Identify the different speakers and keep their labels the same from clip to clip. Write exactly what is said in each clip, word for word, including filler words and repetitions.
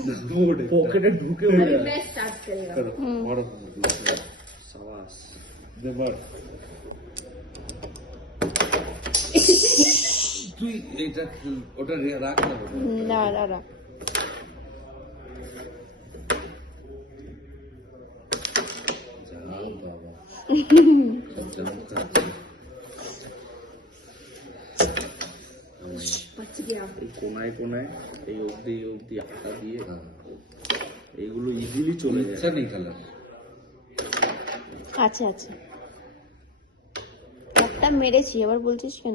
Speaker 1: Pocket ढूके
Speaker 2: अभी
Speaker 1: हुए
Speaker 2: मैं स्टार्ट करेगा
Speaker 1: करो मारो शाबाश दे मार তুই এটা ওটা রাখ না
Speaker 3: না না না
Speaker 1: যাও বাবা জাম খাচ্ছে
Speaker 2: बच गया
Speaker 4: এই কোনায় কোনায় এই অবধি এই অবধি আটা দিয়ে এইগুলো ইজিলি চলে যায়।
Speaker 1: अच्छा नहीं कलर
Speaker 3: আচ্ছা আচ্ছা একটা মেরেছি আবার বলছিস কেন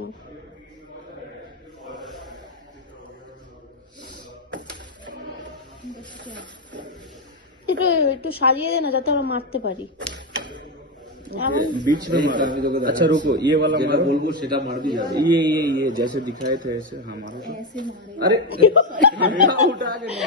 Speaker 3: একটু একটু সাজিয়ে দে না যাতে আমরা মারতে পারি এমন
Speaker 4: बीच में
Speaker 1: नहीं,
Speaker 4: मारो।
Speaker 1: करने दो, करने
Speaker 4: अच्छा
Speaker 1: दो।
Speaker 4: रुको ये वाला
Speaker 1: যেটা
Speaker 4: मारो
Speaker 1: বলবো সেটা মারবি যাবে
Speaker 4: ये ये ये जैसे दिखाए थे ऐसे हाँ मारो तो।
Speaker 2: ऐसे मारे
Speaker 4: अरे उठा उठा के नहीं।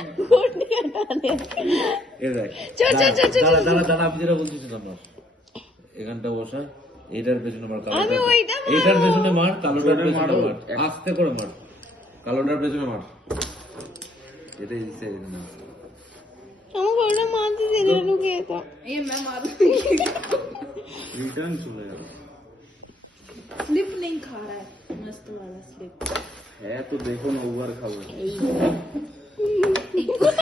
Speaker 1: এ দেখ
Speaker 3: চল চল চল চল
Speaker 1: দাঁড়া দাঁড়া দাঁড়া আমি যেটা বলছি সেটা মার এখানটা বসা এইটার পেছনে মার
Speaker 3: আমি
Speaker 1: কালোটার
Speaker 3: ওইটা মারবো।
Speaker 1: এইটার পেছনে মার কালোটার
Speaker 4: জোরে
Speaker 1: পেছনে
Speaker 4: মারো।
Speaker 1: মার আস্তে করে মার কালোটার পেছনে মার এটাই দিচ্ছে এখানে
Speaker 3: আমাকে ওটা মারতে দে না লুকিয়ে তো
Speaker 2: ये मैं मारूंगी
Speaker 4: रिटर्न चले जाओ
Speaker 2: स्लिप नहीं खा रहा है मस्त वाला स्लिप
Speaker 4: है तो देखो ना ओवर खाओ
Speaker 3: এই